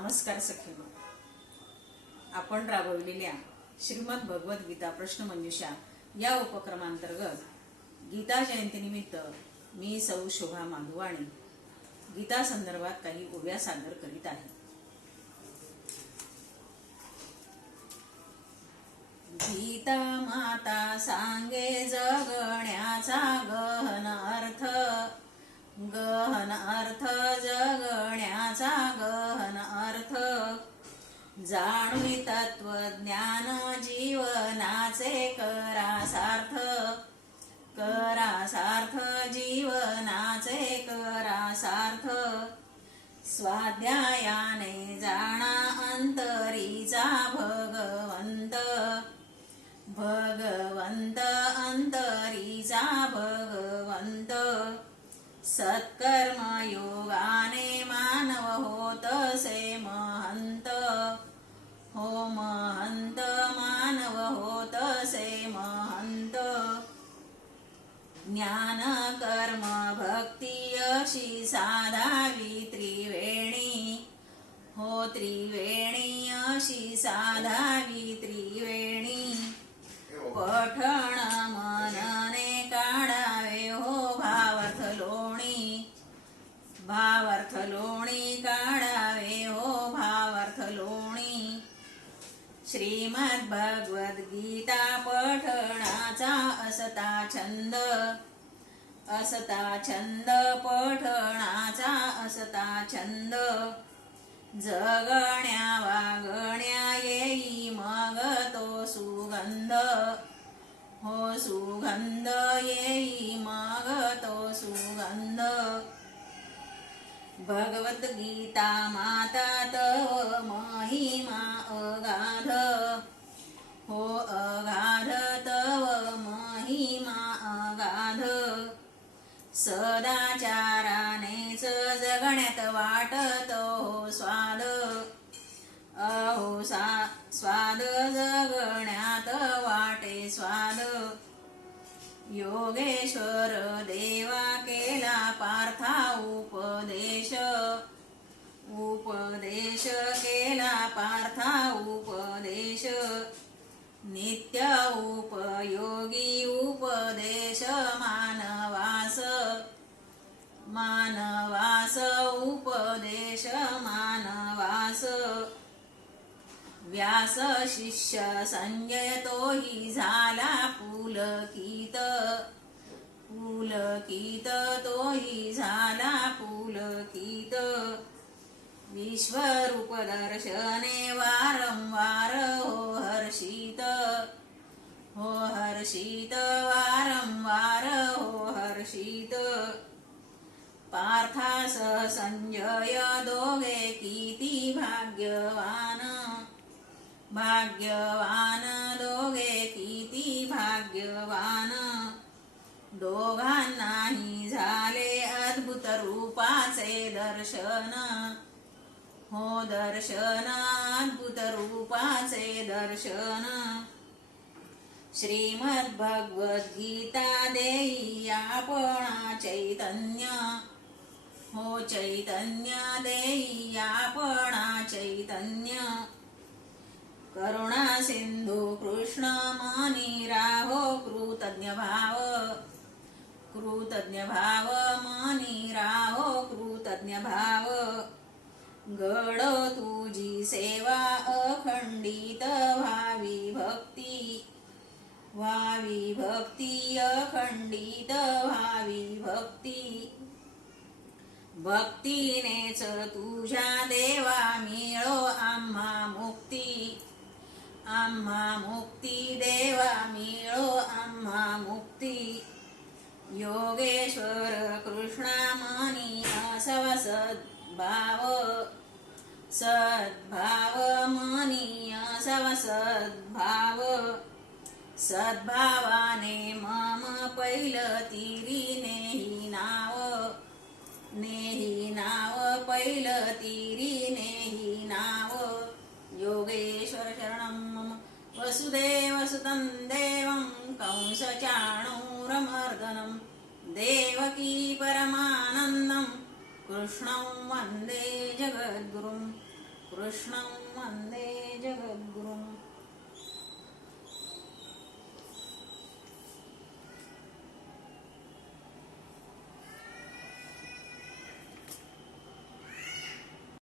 नमस्कार सखींनो, आपण राबविलेल्या श्रीमद भगवत गीता प्रश्नमंजुषा या उपक्रमांतर्गत गीता जयंतीनिमित्त मी सौ शोभा माधवाणी गीता संदर्भात काही ओव्या सादर करीत आहे. गीता माता सांगे जगण्याचा गहन अर्थ, गहन अर्थ जगण्याचा गहन अर्थ. जाणून तत्वज्ञान जीवनाचे करा सार्थ, करा सार्थ जीवनाचे करा सार्थ. स्वाध्यायाने जाणा अंतरीचा भगवंत, भगवंत अंतरीचा भगवंत. सत्कर्म योगाने मानव होतसे महंत, हो महंत मानव होतसे महंत. ज्ञान कर्म भक्ती अशी साधावी त्रिवेणी, हो त्रिवेणी अशी साधावी त्रिवेणी. पठण मनने काढावे हो भावार्थ लोणी, भावार्थ लोणी काढावे हो भावार्थ लोणी. श्रीमद भगवत गीता पठणाचा असता छंद, असता छंद पठणाचा असता छंद. जगण्या वागण्या येई मग तो सुगंध, हो सुगंध येई मग तो सुगंध. भगवत गीता माता तव महिमा अगाध, हो अगाध तव महिमा अगाध. सदाचारानेच जगण्यात वाटतो स्वाद, अहो स्वाद जगण्यात वाटे स्वाद. योगेश्वर देवा केला पार्था उपदेश, उपदेश केला पार्था उपदेश. नित्य उपयोगी उपदेश मानवास, मानवास उपदेश मानवास. व्यास शिष्य संजय तोही झाला पुलकित, पुलकित तोही झाला पुलकित. विश्वरूप दर्शने वारंवार हो हर्षित, हो हर्षित वारंवार हो हर्षित. पार्थास संजय दोघे किती भाग्यवान, भाग्यवान दोघे किती भाग्यवान. दोघांनाही झाले अद्भुत रूपाचे दर्शन, हो दर्शन अद्भुत रूपाचे दर्शन. श्रीमद भगवत गीता देई आपणा चैतन्य, हो चैतन्य देई आपणा चैतन्य. करुणा सिंधू कृष्ण मनी राहो कृतज्ञ भाव, कृतज्ञ भाव मनी राहो कृतज्ञ भाव. घडो तुझी सेवा अखंडित व्हावी भक्ती, व्हावी भक्ती अखंडित व्हावी भक्ती. भक्तीनेच तुझ्या देवा मिळो आम्हा मुक्ती, आम्हा मुक्ती देवा मिळो आम्हा मुक्ती. योगेश्वर कृष्णा मनी असव सद्भाव, सद्भाव मनी असव सद्भाव. सद्भावाने मम पैलतीरी नेही नाव, नेही नाव पैलतीरी नेही नाव. योगेश्वर शरणं मम वसुदेवसुतं देवं कंसचाणूरमर्दनं. देवकी परमानन्दं कृष्णं वन्दे जगद्गुरुं. कृष्णं वन्दे जगद्गुरुं